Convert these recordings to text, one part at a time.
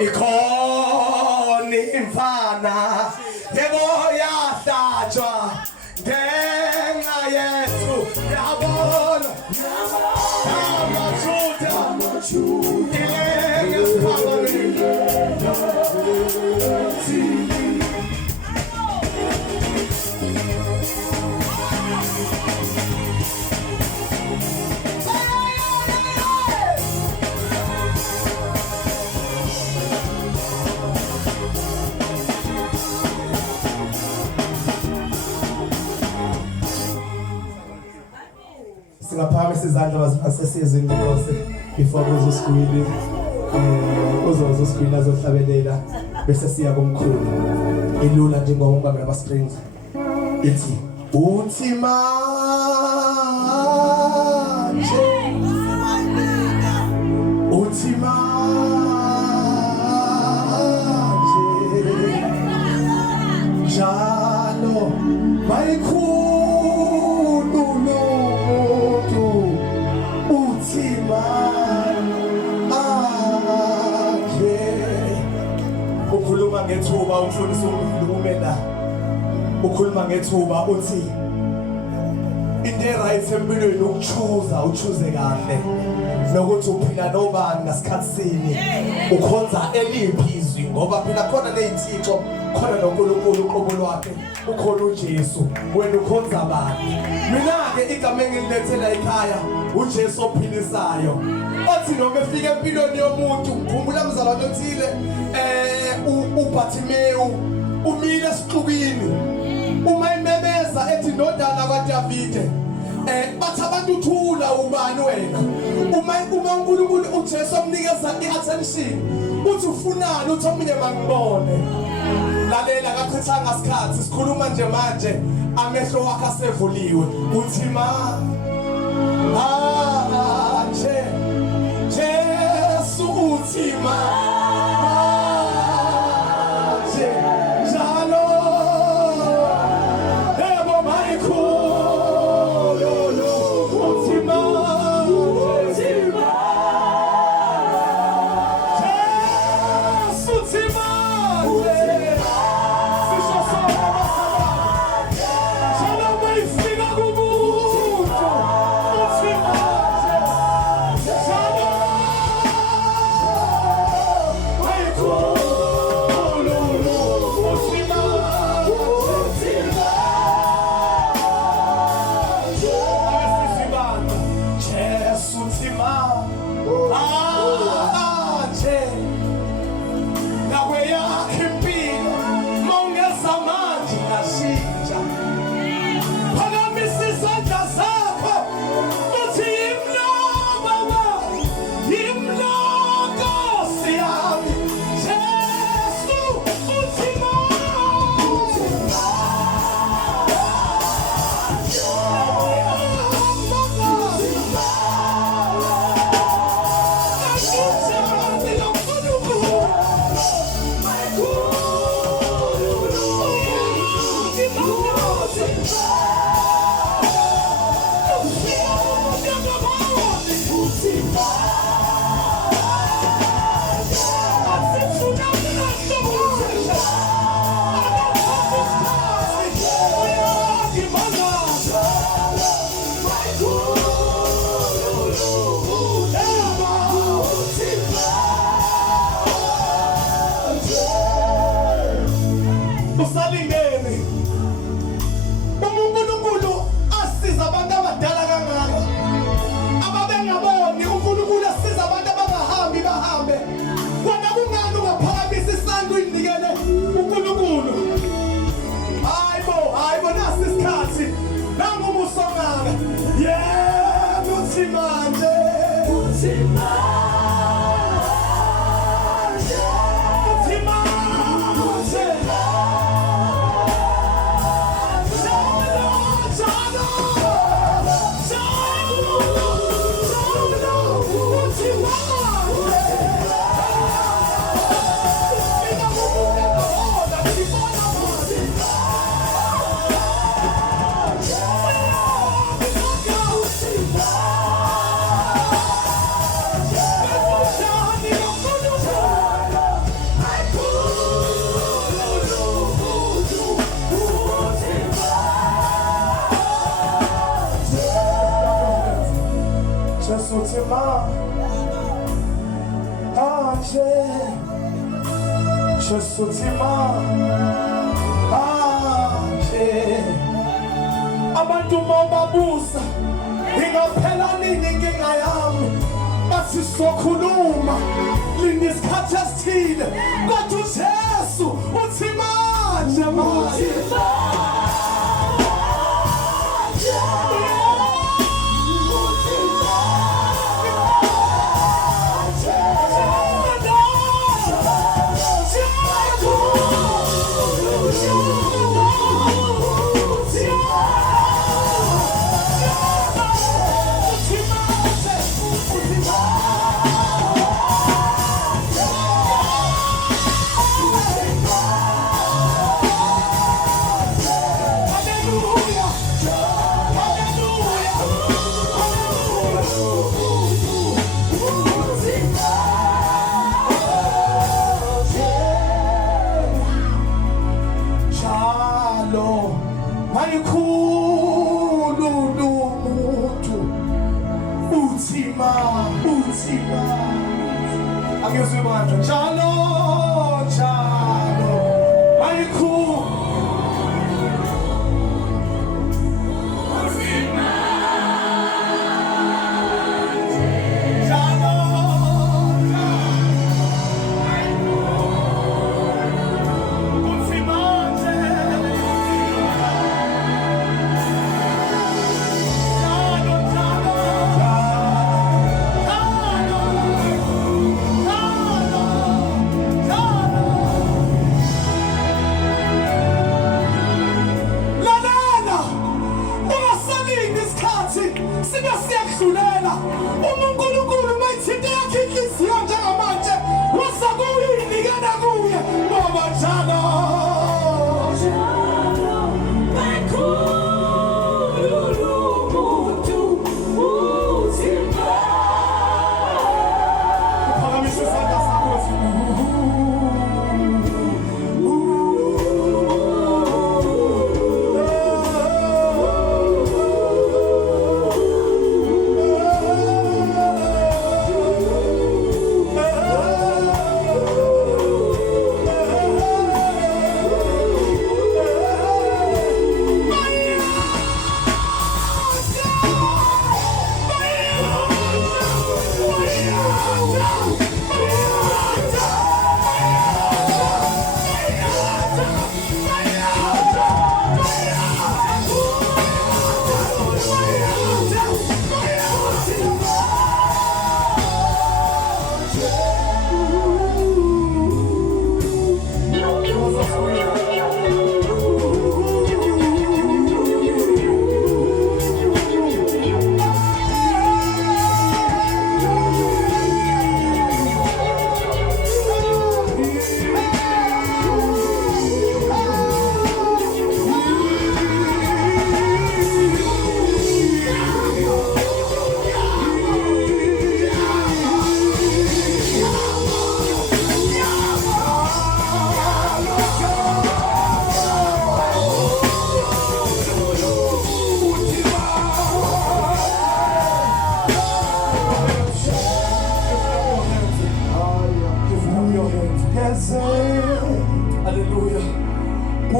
Ikhona imfana yebo yahlatshwa ngenxa yethu yabona amathutha ilenge siphakamile Singaphamisa izandla basasesizini because before kuzosigwili uzosigwili azohlabelela bese siya komkhulu ilula njengoba ungaba nama strings ithi uthi manje uthi manje njalo mayikhulu ukhuluma ngethuba umfundisi umela ukhuluma ngethuba uthi into right empilweni ukuchuza uchuze kahle nokuthi uphila nobani ngasikhathi sini ukhonza eliphi izwi ngoba phela khona nezithixo khona noNkulunkulu uqobo lwakhe ukhona uJesu wena ukhonza bani mina ke igama engililethela ekhaya uJesu ophilisayo othi noma efika empilweni yomuntu ngikhumbula mzalwane othile uBartimeyu umile esixukini uma imemeza ethi ndodana kaDavide bathi abantu uthula ubani wena uma uNkulunkulu uJesu omnikeza iattention uthi ufunani uthi omunye mangibone lalela akachithanga isikhathi sikhuluma nje manje amehlo wakhe asevuliwe uthi nje Jesu uthi Abantu mababuza ingaphela nini inkinga yami bathi sokhuluma lini isikhathi esithile kodwa uJesu uthi manje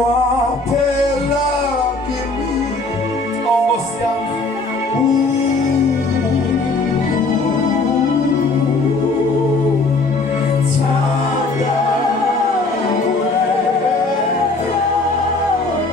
Waphela kimi Nkosi yami